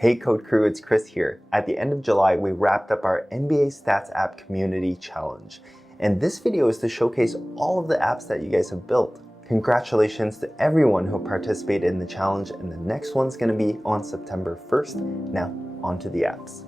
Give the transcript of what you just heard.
Hey Code Crew, it's Chris here. At the end of July, we wrapped up our NBA Stats App Community Challenge. And this video is to showcase all of the apps that you guys have built. Congratulations to everyone who participated in the challenge, and the next one's gonna be on September 1st. Now, on to the apps.